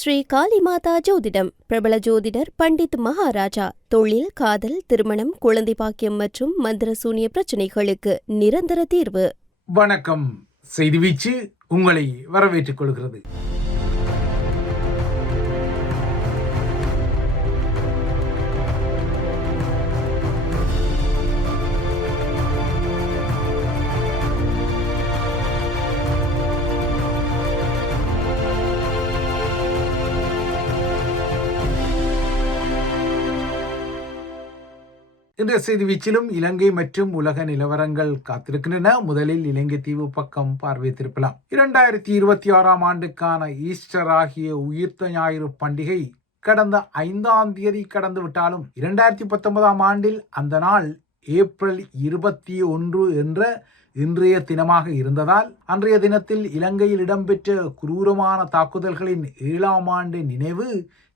ஸ்ரீ காளிமாதா ஜோதிடம் பிரபல ஜோதிடர் பண்டித் மகாராஜா. தொழில், காதல், திருமணம், குழந்தை பாக்கியம் மற்றும் மந்திர சூனிய பிரச்சனைகளுக்கு நிரந்தர தீர்வு. வணக்கம். செய்தி வீச்சு உங்களை வரவேற்றுக் கொள்கிறது. இன்றைய செய்தி வீச்சிலும் இலங்கை மற்றும் உலக நிலவரங்கள் காத்திருக்கின்றன. முதலில் இலங்கை தீவு பக்கம் பார்வை திருப்பலாம். 2026 ஆண்டுக்கான ஈஸ்டர் ஆகிய உயிர்த்த ஞாயிறு பண்டிகை கடந்த 5ஆம் தேதி கடந்து விட்டாலும் 2019 ஆண்டில் அந்த நாள் ஏப்ரல் 21 என்ற இன்றைய தினமாக இருந்ததால் அன்றைய தினத்தில் இலங்கையில் இடம்பெற்ற குரூரமான தாக்குதல்களின் 7ஆம் ஆண்டு நினைவு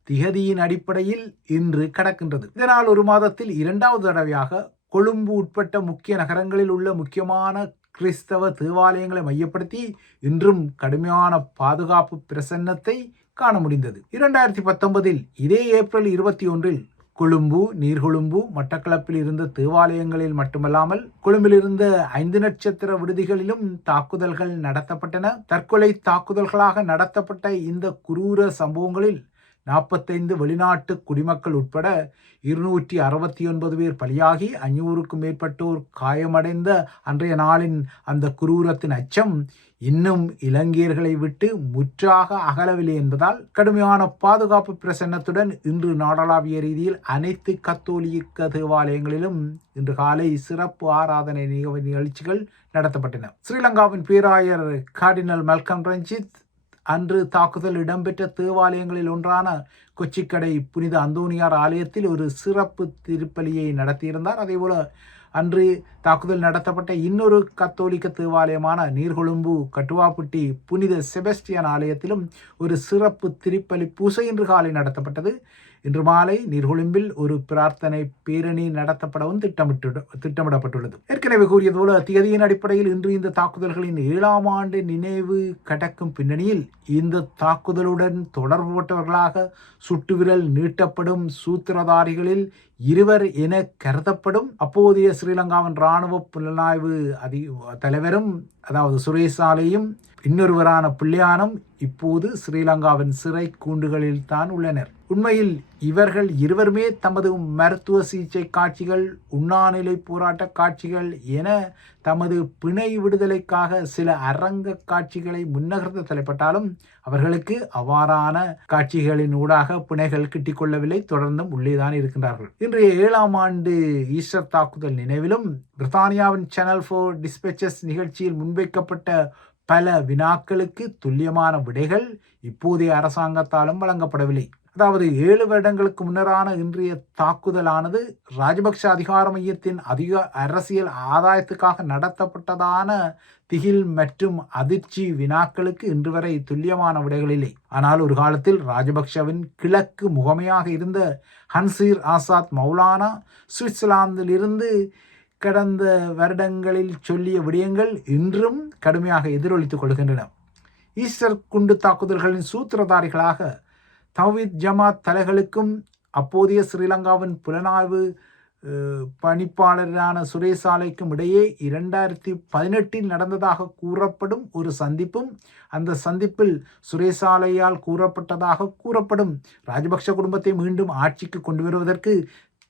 திகதியின் அடிப்படையில் இன்று கடக்கின்றது. இதனால் ஒரு மாதத்தில் 2வது தடவையாக கொழும்பு உட்பட்ட முக்கிய நகரங்களில் உள்ள முக்கியமான கிறிஸ்தவ தேவாலயங்களை மையப்படுத்தி இன்றும் கடுமையான பாதுகாப்பு பிரசன்னத்தை காண முடிந்தது. 2019 இதே ஏப்ரல் 21 கொழும்பு, நீர்கொழும்பு, மட்டக்களப்பில் இருந்த தேவாலயங்களில் மட்டுமல்லாமல் கொழும்பில் இருந்த 5 நட்சத்திர விடுதிகளிலும் தாக்குதல்கள் நடத்தப்பட்டன. தற்கொலை தாக்குதல்களாக நடத்தப்பட்ட இந்த குரூர சம்பவங்களில் 45 வெளிநாட்டு குடிமக்கள் உட்பட 269 பேர் பலியாகி 500க்கும் மேற்பட்டோர் காயமடைந்த அன்றைய நாளின் அந்த குரூரத்தின் அச்சம் இன்னும் இலங்கையர்களை விட்டு முற்றாக அகலவில்லை என்பதால் கடுமையான பாதுகாப்பு பிரசன்னத்துடன் இன்று நாடளாவிய ரீதியில் அனைத்து கத்தோலிக்க தேவாலயங்களிலும் இன்று காலை சிறப்பு ஆராதனை நிகழ்ச்சிகள் நடத்தப்பட்டன. ஸ்ரீலங்காவின் பேராயர் கார்டினல் மல்கம் ரஞ்சித் அன்று தாக்குதல் இடம்பெற்ற தேவாலயங்களில் ஒன்றான கொச்சிக்கடை புனித அந்தோனியார் ஆலயத்தில் ஒரு சிறப்பு திருப்பலியை நடத்தியிருந்தார். அதேபோல அன்று தாக்குதல் நடத்தப்பட்ட இன்னொரு கத்தோலிக்க தேவாலயமான நீர்கொழும்பு கட்டுவாப்பட்டி புனித செபஸ்டியன் ஆலயத்திலும் ஒரு சிறப்பு திருப்பலி பூசை இன்று காலை நடத்தப்பட்டது. இன்று மாலை நீர்கொழும்பில் ஒரு பிரார்த்தனை பேரணி நடத்தப்படவும் திட்டமிடப்பட்டுள்ளது. ஏற்கனவே கூறியது போல திகதியின் அடிப்படையில் இன்று இந்த தாக்குதல்களின் 7ஆம் ஆண்டு நினைவு கடக்கும் பின்னணியில் இந்த தாக்குதலுடன் தொடர்புபட்டவர்களாக சுட்டுவிரல் நீட்டப்படும் சூத்திரதாரிகளில் 2 என கருதப்படும் அப்போதைய ஸ்ரீலங்காவின் இராணுவ புலனாய்வு தலைவரும் அதாவது சுரேசாலையும் இன்னொருவரான பிள்ளையானும் இப்போது ஸ்ரீலங்காவின் சிறை கூண்டுகளில் தான் உள்ளனர். உண்மையில் இவர்கள் இருவருமே தமது மருத்துவ சிகிச்சை காட்சிகள், உண்ணாநிலை போராட்ட காட்சிகள் என தமது பிணை விடுதலைக்காக சில அரங்க காட்சிகளை முன்னகர்த்த தலைப்பட்டாலும் அவர்களுக்கு அவ்வாறான காட்சிகளின் ஊடாக பிணைகள் கிட்டிக்கொள்ளவில்லை. தொடர்ந்தும் உள்ளேதான் இருக்கின்றார்கள். இன்றைய 7ஆம் ஆண்டு ஈஸ்டர் தாக்குதல் நினைவிலும் பிரித்தானியாவின் சேனல் 4 டிஸ்பேச்சஸ் நிகழ்ச்சியில் முன்வைக்கப்பட்ட பல வினாக்களுக்கு துல்லியமான விடைகள் இப்போதைய அரசாங்கத்தாலும் வழங்கப்படவில்லை. அதாவது 7 வருடங்களுக்கு முன்னரான இன்றைய தாக்குதலானது ராஜபக்ஷ அதிகார மையத்தின் அரசியல் ஆதாயத்துக்காக நடத்தப்பட்டதான திகில் மற்றும் அதிர்ச்சி வினாக்களுக்கு இன்று வரை துல்லியமான விடைகள் இல்லை. ஆனால் ஒரு காலத்தில் ராஜபக்ஷவின் கிழக்கு முகமையாக இருந்த ஹன்சீர் ஆசாத் மௌலானா சுவிட்சர்லாந்தில் இருந்து கடந்த வருடங்களில் சொல்லிய விடயங்கள் இன்றும் கடுமையாக எதிரொலித்துக் கொள்கின்றன. ஈஸ்டர் குண்டு தாக்குதல்களின் சூத்திரதாரிகளாக தௌஹீத் ஜமாத் தலைகளுக்கும் அப்போதைய ஸ்ரீலங்காவின் புலனாய்வு பணிப்பாளரான சுரேசாலைக்கும் இடையே 2018 நடந்ததாக கூறப்படும் ஒரு சந்திப்பும் அந்த சந்திப்பில் சுரேசாலையால் கூறப்பட்டதாக கூறப்படும் ராஜபக்ஷ குடும்பத்தை மீண்டும் ஆட்சிக்கு கொண்டு வருவதற்கு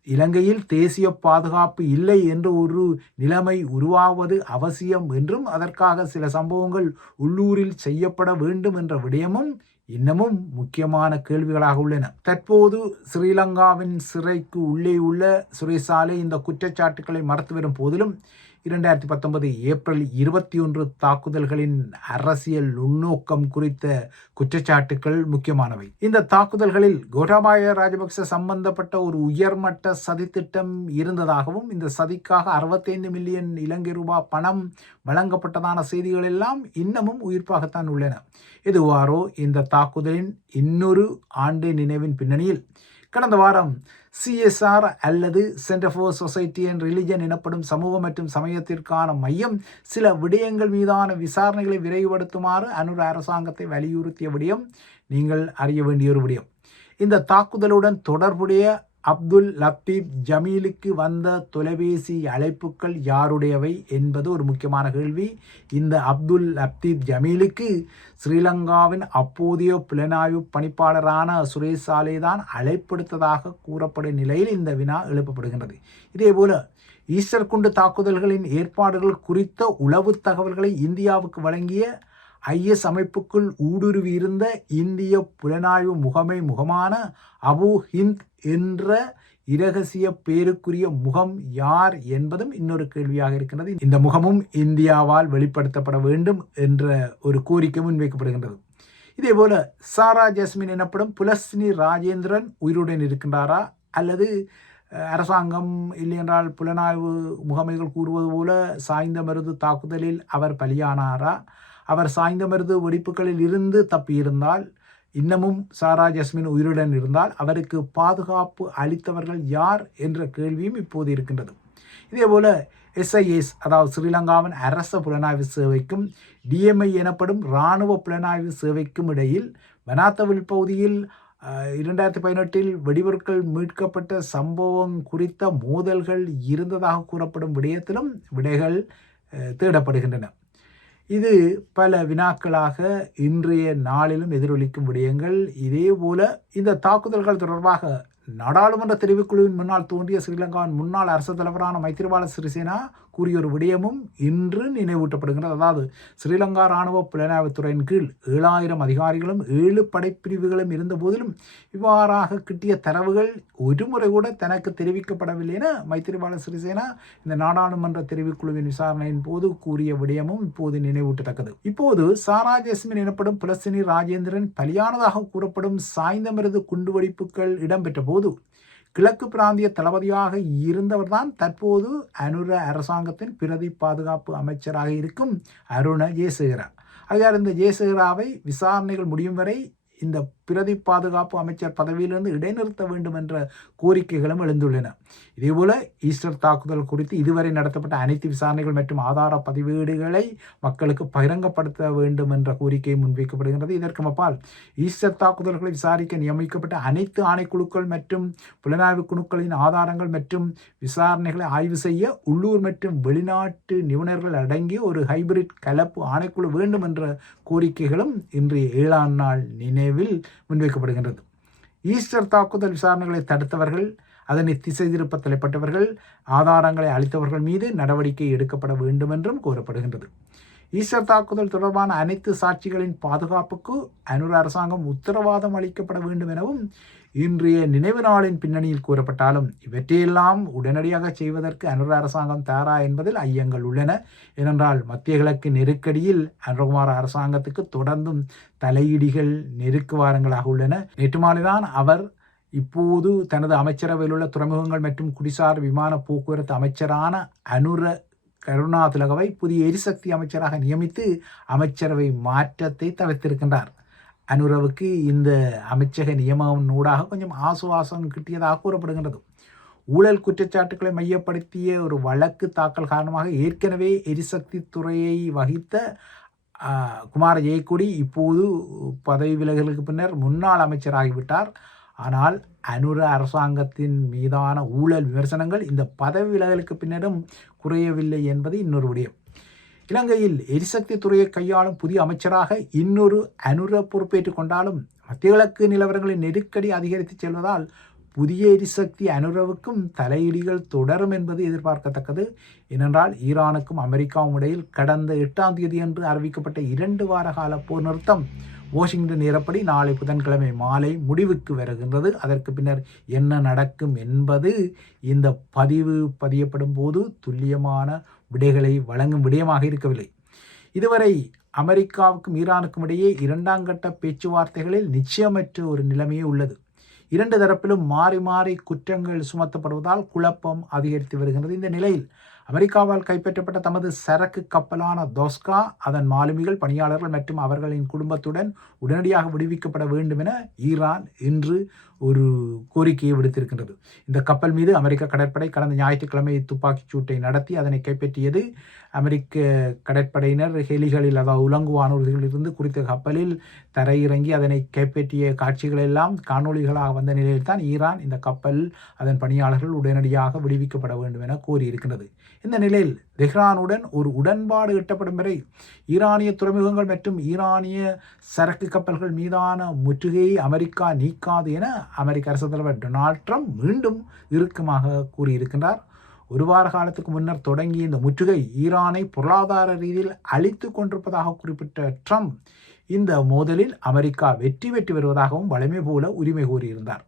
இலங்கையில் தேசிய பாதுகாப்பு இல்லை என்ற ஒரு நிலைமை உருவாவது அவசியம் என்றும் அதற்காக சில சம்பவங்கள் உள்ளூரில் செய்யப்பட வேண்டும் என்ற விடயமும் இன்னமும் முக்கியமான கேள்விகளாக உள்ளன. தற்போது ஸ்ரீலங்காவின் சிறைக்கு உள்ளே உள்ள சுரேசாலை இந்த குற்றச்சாட்டுக்களை மறுத்து வரும் போதிலும் 2019 ஏப்ரல் 21 தாக்குதல்களின் அரசியல் உள்நோக்கம் குறித்த குற்றச்சாட்டுக்கள் முக்கியமானவை. இந்த தாக்குதல்களில் கோட்டாபாய ராஜபக்ச சம்பந்தப்பட்ட ஒரு உயர்மட்ட சதித்திட்டம் இருந்ததாகவும் இந்த சதிக்காக 65 மில்லியன் இலங்கை ரூபாய் பணம் வழங்கப்பட்டதான செய்திகள் எல்லாம் இன்னமும் உயிர்ப்பாகத்தான் உள்ளன. எதுவாரோ இந்த தாக்குதலின் இன்னொரு ஆண்டு நினைவின் பின்னணியில் கடந்த வாரம் CSR அல்லது centre for society and religion எனப்படும் சமூகம் மற்றும் சமயத்திற்கான மையம் சில விடயங்கள் மீதான விசாரணைகளை விரைவுபடுத்துமாறு அனுர அரசாங்கத்தை வலியுறுத்திய விடயம் நீங்கள் அறிய வேண்டிய ஒரு விடயம். இந்த தாக்குதலுடன் தொடர்புடைய அப்துல் லத்தீப் ஜமீலுக்கு வந்த தொலைபேசி அழைப்புகள் யாருடையவை என்பது ஒரு முக்கியமான கேள்வி. இந்த அப்துல் லத்தீப் ஜமீலுக்கு ஸ்ரீலங்காவின் அப்போதைய புலனாய்வு பணிப்பாளரான சுரேஷ் சாலே தான் அழைப்படுத்ததாக கூறப்படும் நிலையில் இந்த வினா எழுப்பப்படுகின்றது. இதேபோல ஈஸ்டர் குண்டு தாக்குதல்களின் ஏற்பாடுகள் குறித்த உளவு தகவல்களை இந்தியாவுக்கு வழங்கிய IS அமைப்புக்குள் ஊடுருவி இருந்த இந்திய புலனாய்வு முகமான அபு ஹிந்த் என்ற இரகசிய பேருக்குரிய முகம் யார் என்பதும் இன்னொரு கேள்வியாக இருக்கின்றது. இந்த முகமும் இந்தியாவால் வெளிப்படுத்தப்பட வேண்டும் என்ற ஒரு கோரிக்கை முன்வைக்கப்படுகின்றது. இதேபோல சாரா ஜஸ்மின் எனப்படும் புலஸ்னி ராஜேந்திரன் உயிருடன் இருக்கின்றாரா அல்லது அரசாங்கம் இல்லையென்றால் புலனாய்வு முகமைகள் கூறுவது போல சாய்ந்த மருது தாக்குதலில் அவர் பலியானாரா? அவர் சாய்ந்த மருது வெடிப்புகளில் இருந்து தப்பியிருந்தால், இன்னமும் சாரா ஜஸ்மின் உயிருடன் இருந்தால் அவருக்கு பாதுகாப்பு அளித்தவர்கள் யார் என்ற கேள்வியும் இப்போது இருக்கின்றது. இதேபோல SIS அதாவது ஸ்ரீலங்காவின் அரச புலனாய்வு சேவைக்கும் DMI எனப்படும் இராணுவ புலனாய்வு சேவைக்கும் இடையில் வனாத்தவில் பகுதியில் 2018 வெடிபொருட்கள் மீட்கப்பட்ட சம்பவம் குறித்த மோதல்கள் இருந்ததாக கூறப்படும் விடயத்திலும் விடைகள் தேடப்படுகின்றன. இது பல வினாக்களாக இன்றைய நாளிலும் எதிரொலிக்கும் விடயங்கள். இதேபோல இந்த தாக்குதல்கள் தொடர்பாக நாடாளுமன்ற தெரிவுக்குழுவின் முன்னால் தோன்றிய ஸ்ரீலங்காவின் முன்னாள் அரசு தலைவரான மைத்திரிபால சிறிசேனா கூறிய ஒரு விடயமும் இன்று நினைவூட்டப்படுகிறது. அதாவது ஸ்ரீலங்கா இராணுவ புலனாய்வுத்துறையின் கீழ் 7000 அதிகாரிகளும் 7 படைப்பிரிவுகளும் இருந்த போதிலும் இவ்வாறாக கிட்டிய தரவுகள் ஒரு முறை கூட தனக்கு தெரிவிக்கப்படவில்லை என மைத்திரிபால சிறிசேனா இந்த நாடாளுமன்ற தெரிவுக்குழுவின் விசாரணையின் போது கூறிய விடயமும் இப்போது நினைவூட்டத்தக்கது. இப்போது சாரா ஜஸ்மின் எனப்படும் புலஸ்தினி ராஜேந்திரன் பலியானதாக கூறப்படும் சாய்ந்தமருது குண்டுவெடிப்புகள் இடம்பெற்ற போது கிழக்கு பிராந்திய தளபதியாக இருந்தவர்தான் தற்போது அனுர அரசாங்கத்தின் பிரதி பாதுகாப்பு அமைச்சராக இருக்கும் அருண ஜெயசேகரா. ஆகையால் இந்த ஜெயசேகராவை விசாரணைகள் முடியும் வரை இந்த பிரதி பாதுகாப்பு அமைச்சர் பதவியிலிருந்து இடைநிறுத்த வேண்டும் என்ற கோரிக்கைகளும் எழுந்துள்ளன. இதேபோல ஈஸ்டர் தாக்குதல் குறித்து இதுவரை நடத்தப்பட்ட அனைத்து விசாரணைகள் மற்றும் ஆதார பதிவேடுகளை மக்களுக்கு பகிரங்கப்படுத்த வேண்டும் என்ற கோரிக்கை முன்வைக்கப்படுகிறது. இதற்கு அப்பால் ஈஸ்டர் தாக்குதல்களை விசாரிக்க நியமிக்கப்பட்ட அனைத்து ஆணைக்குழுக்கள் மற்றும் புலனாய்வு குழுக்களின் ஆதாரங்கள் மற்றும் விசாரணைகளை ஆய்வு செய்ய உள்ளூர் மற்றும் வெளிநாட்டு நிபுணர்கள் அடங்கிய ஒரு ஹைபிரிட் கலப்பு ஆணைக்குழு வேண்டும் என்ற கோரிக்கைகளும் இன்றைய 7ஆம் நாள் நினைவில் முன்வைக்கப்படுகின்றது. ஈஸ்டர் தாக்குதல் விசாரணைகளை தடுத்தவர்கள், அதனை திசை திருப்ப தலைப்பட்டவர்கள், ஆதாரங்களை அளித்தவர்கள் மீது நடவடிக்கை எடுக்கப்பட வேண்டும் என்றும் கோரப்படுகின்றது. ஈஸ்டர் தாக்குதல் தொடர்பான அனைத்து சாட்சிகளின் பாதுகாப்புக்கு அனுர அரசாங்கம் உத்தரவாதம் அளிக்கப்பட வேண்டும் எனவும் இன்றைய நினைவு நாளின் பின்னணியில் கூறப்பட்டாலும் இவற்றையெல்லாம் உடனடியாக செய்வதற்கு அனுர அரசாங்கம் தயாரா என்பதில் ஐயங்கள் உள்ளன. ஏனென்றால் மத்திய கிழக்கு நெருக்கடியில் அனுரகுமார அரசாங்கத்துக்கு தொடர்ந்தும் தலையீடுகள் நெருக்குவாரங்களாக உள்ளன. நேற்று மாலைதான் அவர் இப்போது தனது அமைச்சரவையில் உள்ள துறைமுகங்கள் மற்றும் குடிசார் விமான போக்குவரத்து அமைச்சரான அனுர கருணா திலகவை புதிய எரிசக்தி அமைச்சராக நியமித்து அமைச்சரவை மாற்றத்தை தவிர்த்திருக்கின்றார். அனுரவுக்கு இந்த அமைச்சக நியமனம் ஊடாக கொஞ்சம் ஆசுவாசம் கிட்டியதாக கூறப்படுகின்றது. ஊழல் குற்றச்சாட்டுக்களை மையப்படுத்திய ஒரு வழக்கு தாக்கல் காரணமாக ஏற்கனவே எரிசக்தி துறையை வகித்த குமார ஜெயக்கொடி இப்போது பதவி விலகலுக்கு பின்னர் முன்னாள் அமைச்சராகிவிட்டார். ஆனால் அனுர அரசாங்கத்தின் மீதான ஊழல் விமர்சனங்கள் இந்த பதவி விலகலுக்கு பின்னரும் குறையவில்லை என்பது இன்னொரு விடயம். இலங்கையில் எரிசக்தி துறையை கையாளும் புதிய அமைச்சராக இன்னொரு அனுர பொறுப்பேற்றுக் கொண்டாலும் மத்திய கிழக்கு நிலவரங்களின் நெருக்கடி அதிகரித்து செல்வதால் புதிய எரிசக்தி அனுரவுக்கும் தலையீடுகள் தொடரும் என்பது எதிர்பார்க்கத்தக்கது. ஏனென்றால் ஈரானுக்கும் அமெரிக்காவும் இடையில் கடந்த 8ஆம் தேதி அன்று அறிவிக்கப்பட்ட 2 வார கால போர் நிறுத்தம் வாஷிங்டன் நேரப்படி நாளை புதன்கிழமை மாலை முடிவுக்கு வருகின்றது. அதற்கு பின்னர் என்ன நடக்கும் என்பது இந்த பதியப்படும் போது துல்லியமான விடைகளை வழங்கும் விடயமாக இருக்கவில்லை. இதுவரை அமெரிக்காவுக்கும் ஈரானுக்கும் இடையே 2ஆம் கட்ட பேச்சுவார்த்தைகளில் நிச்சயமற்ற ஒரு நிலைமையே உள்ளது. 2 தரப்பிலும் மாறி மாறி குற்றங்கள் சுமத்தப்படுவதால் குழப்பம் அதிகரித்து வருகின்றது. இந்த நிலையில் அமெரிக்காவால் கைப்பற்றப்பட்ட தமது சரக்கு கப்பலான தோஸ்கா, அதன் மாலுமிகள், பணியாளர்கள் மற்றும் அவர்களின் குடும்பத்துடன் உடனடியாக விடுவிக்கப்பட வேண்டும் என ஈரான் இன்று ஒரு கோரிக்கையை விடுத்திருக்கின்றது. இந்த கப்பல் மீது அமெரிக்க கடற்படை கடந்த ஞாயிற்றுக்கிழமை துப்பாக்கிச் சூட்டை நடத்தி அதனை கைப்பற்றியது. அமெரிக்க கடற்படையினர் ஹெலிகளில், அதாவது உலங்கு வானூர்திகளிலிருந்து குறித்த கப்பலில் தரையிறங்கி அதனை கைப்பற்றிய காட்சிகள் எல்லாம் காணொலிகளாக வந்த நிலையில் தான் ஈரான் இந்த கப்பல், அதன் பணியாளர்கள் உடனடியாக விடுவிக்கப்பட வேண்டும் என கோரியிருக்கின்றது. இந்த நிலையில் தெஹ்ரானுடன் ஒரு உடன்பாடு எட்டப்படும் வரை ஈரானிய துறைமுகங்கள் மற்றும் ஈரானிய சரக்கு கப்பல்கள் மீதான முற்றுகையை அமெரிக்கா நீக்காது என அமெரிக்க அரசு தலைவர் டொனால்ட் ட்ரம்ப் மீண்டும் இறுக்கமாக கூறியிருக்கின்றார். ஒரு வார காலத்துக்கு முன்னர் தொடங்கிய இந்த முற்றுகை ஈரானை பொருளாதார ரீதியில் அழித்து கொண்டிருப்பதாக குறிப்பிட்ட ட்ரம்ப் இந்த மோதலில் அமெரிக்கா வெற்றி பெற்று வருவதாகவும் வலிமை போல உரிமை கோரியிருந்தார்.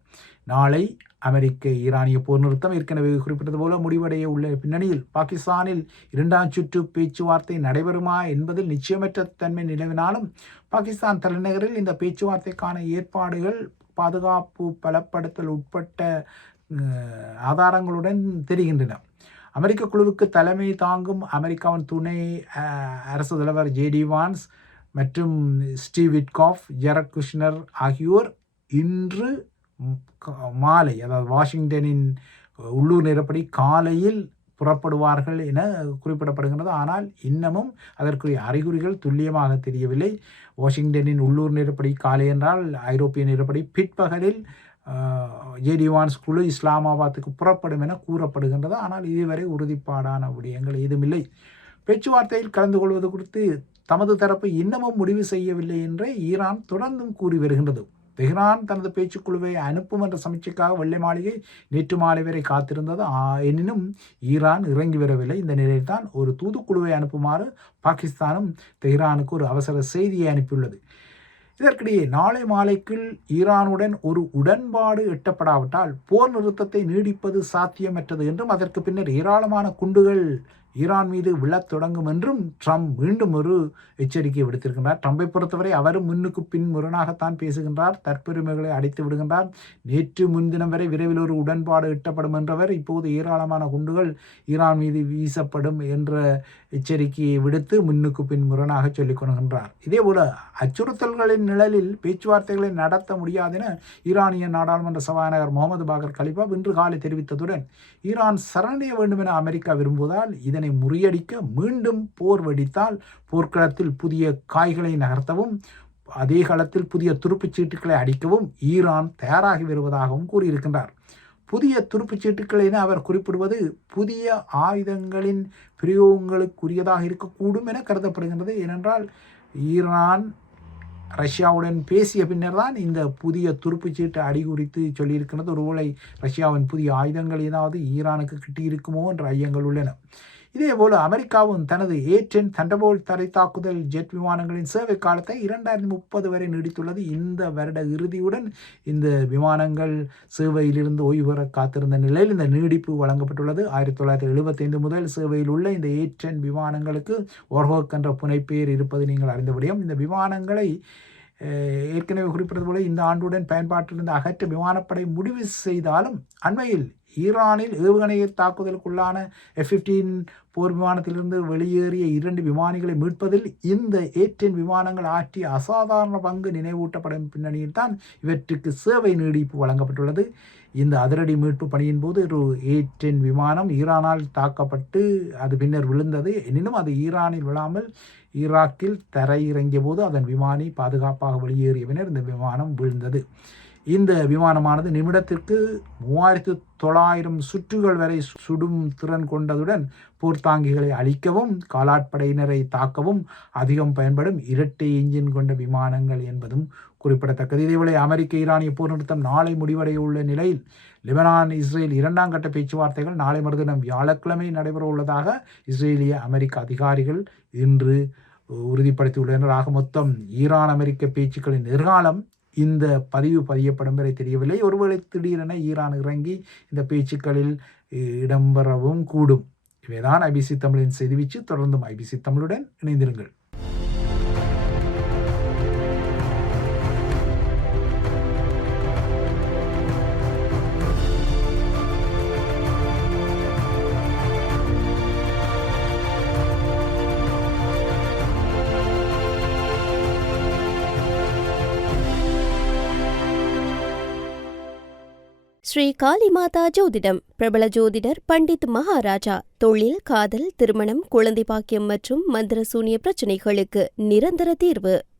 நாளை அமெரிக்க ஈரானிய போர் நிறுத்தம் ஏற்கனவே குறிப்பிட்டது போல முடிவடைய உள்ள பின்னணியில் பாகிஸ்தானில் 2ஆம் சுற்று பேச்சுவார்த்தை நடைபெறுமா என்பதில் நிச்சயமற்ற தன்மை நிலவினாலும் பாகிஸ்தான் தலைநகரில் இந்த பேச்சுவார்த்தைக்கான ஏற்பாடுகள், பாதுகாப்பு பலப்படுத்தல் உட்பட்ட ஆதாரங்களுடன் தெரிகின்றன. அமெரிக்க குழுவுக்கு தலைமை தாங்கும் அமெரிக்காவின் துணை அரசு தலைவர் ஜேடி வான்ஸ் மற்றும் ஸ்டீவ் விட்காஃப், ஜெரட் குஷ்னர் ஆகியோர் இன்று மாலை, அதாவது வாஷிங்டனின் உள்ளூர் நேரப்படி காலையில் புறப்படுவார்கள் என குறிப்பிடப்படுகின்றது. ஆனால் இன்னமும் அதற்குரிய அறிகுறிகள் துல்லியமாக தெரியவில்லை. வாஷிங்டனின் உள்ளூர் நேரப்படி காலை என்றால் ஐரோப்பிய நேரப்படி பிற்பகலில் ஜேடி வான்ஸ் குழு இஸ்லாமாபாத்துக்கு புறப்படும் என கூறப்படுகின்றது. ஆனால் இதுவரை உறுதிப்பாடான விடயங்கள் ஏதுமில்லை. பேச்சுவார்த்தையில் கலந்து கொள்வது குறித்து தமது தரப்பு இன்னமும் முடிவு செய்யவில்லை என்று ஈரான் தொடர்ந்தும் கூறி வருகின்றது. தெஹ்ரான் தனது பேச்சுக்குழுவை அனுப்பும் என்ற சமீட்சைக்காக வெள்ளை மாளிகை நேற்று மாலை வரை காத்திருந்தது. எனினும் ஈரான் இறங்கி வரவில்லை. இந்த நிலையில் தான் ஒரு தூதுக்குழுவை அனுப்புமாறு பாகிஸ்தானும் தெஹ்ரானுக்கு ஒரு அவசர செய்தியை அனுப்பியுள்ளது. இதற்கிடையே நாளை மாலைக்குள் ஈரானுடன் ஒரு உடன்பாடு எட்டப்படாவிட்டால் போர் நிறுத்தத்தை நீடிப்பது சாத்தியமற்றது என்றும் அதற்கு பின்னர் ஏராளமான குண்டுகள் ஈரான் மீது விழத் தொடங்கும் என்றும் ட்ரம்ப் மீண்டும் ஒரு எச்சரிக்கை விடுத்திருக்கின்றார். ட்ரம்பை பொறுத்தவரை அவரும் முன்னுக்கு பின் முரணாகத்தான் பேசுகின்றார். தற்பெருமைகளை அடித்து விடுகின்றார். நேற்று முன்தினம் வரை விரைவில் ஒரு உடன்பாடு எட்டப்படும் என்றவர் இப்போது ஏராளமான குண்டுகள் ஈரான் மீது வீசப்படும் என்ற எச்சரிக்கையை விடுத்து முன்னுக்கு பின் முரணாக சொல்லிக் கொள்கின்றார். இதேபோல அச்சுறுத்தல்களின் நிழலில் பேச்சுவார்த்தைகளை நடத்த முடியாது என ஈரானிய நாடாளுமன்ற சபாநாயகர் முகமது பாகர் கலிபா இன்று காலை தெரிவித்ததுடன் ஈரான் சரணடைய வேண்டும் என அமெரிக்கா விரும்புவதால் இதனை முறியடிக்க மீண்டும் போர் வெடித்தால் போர்க்களத்தில் புதிய காய்களை நகர்த்தவும் அதே காலத்தில் புதிய துருப்புச் சீட்டுகளை அடிக்கவும் ஈரான் தயாராகி வருவதாகவும் கூறியிருக்கின்றார். புதிய துருப்புச் சீட்டுக்கள் என அவர் குறிப்பிடுவது புதிய ஆயுதங்களின் பிரயோகங்களுக்குரியதாக இருக்கக்கூடும் என கருதப்படுகின்றது. ஏனென்றால் ஈரான் ரஷ்யாவுடன் பேசிய பின்னர் தான் இந்த புதிய துருப்புச்சீட்டு அடி குறித்து சொல்லியிருக்கிறது. ஒருவேளை ரஷ்யாவின் புதிய ஆயுதங்கள் ஏதாவது ஈரானுக்கு கிட்டியிருக்குமோ என்ற ஐயங்கள் உள்ளன. இதேபோல அமெரிக்காவும் தனது A-10 தண்டர்போல்ட் தரை தாக்குதல் ஜெட் விமானங்களின் சேவை காலத்தை 2030 வரை நீடித்துள்ளது. இந்த வருட இறுதியுடன் இந்த விமானங்கள் சேவையிலிருந்து ஓய்வு பெற காத்திருந்த நிலையில் இந்த நீடிப்பு வழங்கப்பட்டுள்ளது. 1975 முதல் சேவையில் உள்ள இந்த A-10 விமானங்களுக்கு ஓர்ஹோக் என்ற புனைப்பெயர் இருப்பது நீங்கள் அறிந்தபடியும் இந்த விமானங்களை ஏற்கனவே குறிப்பிட்டது போல இந்த ஆண்டுடன் பயன்பாட்டிலிருந்து அகற்ற விமானப்படை முடிவு செய்தாலும் அண்மையில் ஈரானில் ஏவுகணை தாக்குதலுக்குள்ளான F-15 போர் விமானத்திலிருந்து வெளியேறிய 2 விமானிகளை மீட்பதில் இந்த A-10 விமானங்கள் ஆற்றிய அசாதாரண பங்கு நினைவூட்டப்படும் பின்னணியில் தான் இவற்றுக்கு சேவை நீடிப்பு வழங்கப்பட்டுள்ளது. இந்த அதிரடி மீட்பு பணியின் போது ஒரு A-10 விமானம் ஈரானால் தாக்கப்பட்டு அது பின்னர் விழுந்தது. எனினும் அது ஈரானில் விழாமல் ஈராக்கில் தரையிறங்கிய போது அதன் விமானி பாதுகாப்பாக வெளியேறிய பின்னர் இந்த விமானம் வீழ்ந்தது. இந்த விமானமானது நிமிடத்திற்கு 3900 சுற்றுகள் வரை சுடும் திறன் கொண்டதுடன் போர்த்தாங்கிகளை அழிக்கவும் காலாட்படையினரை தாக்கவும் அதிகம் பயன்படும் இரட்டை என்ஜின் கொண்ட விமானங்கள் என்பதும் குறிப்பிடத்தக்கது. இதேவேளை அமெரிக்க ஈரானிய போர் நிறுத்தம் நாளை முடிவடைய உள்ள நிலையில் லெபனான் இஸ்ரேல் 2ஆம் கட்ட பேச்சுவார்த்தைகள் நாளை மறுதினம் வியாழக்கிழமை நடைபெற உள்ளதாக இஸ்ரேலிய அமெரிக்க அதிகாரிகள் இன்று உறுதிப்படுத்தியுள்ளனர். ஆக மொத்தம் ஈரான் அமெரிக்க பேச்சுக்களின் எதிர்காலம் இந்த பதிவு பதியப்படும் வரை தெரியவில்லை. ஒருவேளை திடீரென ஈரான் இறங்கி இந்த பேச்சுக்களில் இடம்பெறவும் கூடும். இவைதான் ஐபிசி தமிழின் செய்திவீச்சு. தொடர்ந்தும் ஐபிசி தமிழுடன் இணைந்திருங்கள். ஸ்ரீ காளிமாதா ஜோதிடம் பிரபல ஜோதிடர் பண்டித் மகாராஜா. தொழில், காதல், திருமணம், குழந்தை பாக்கியம் மற்றும் மந்திர சூனிய பிரச்சினைகளுக்கு நிரந்தர தீர்வு.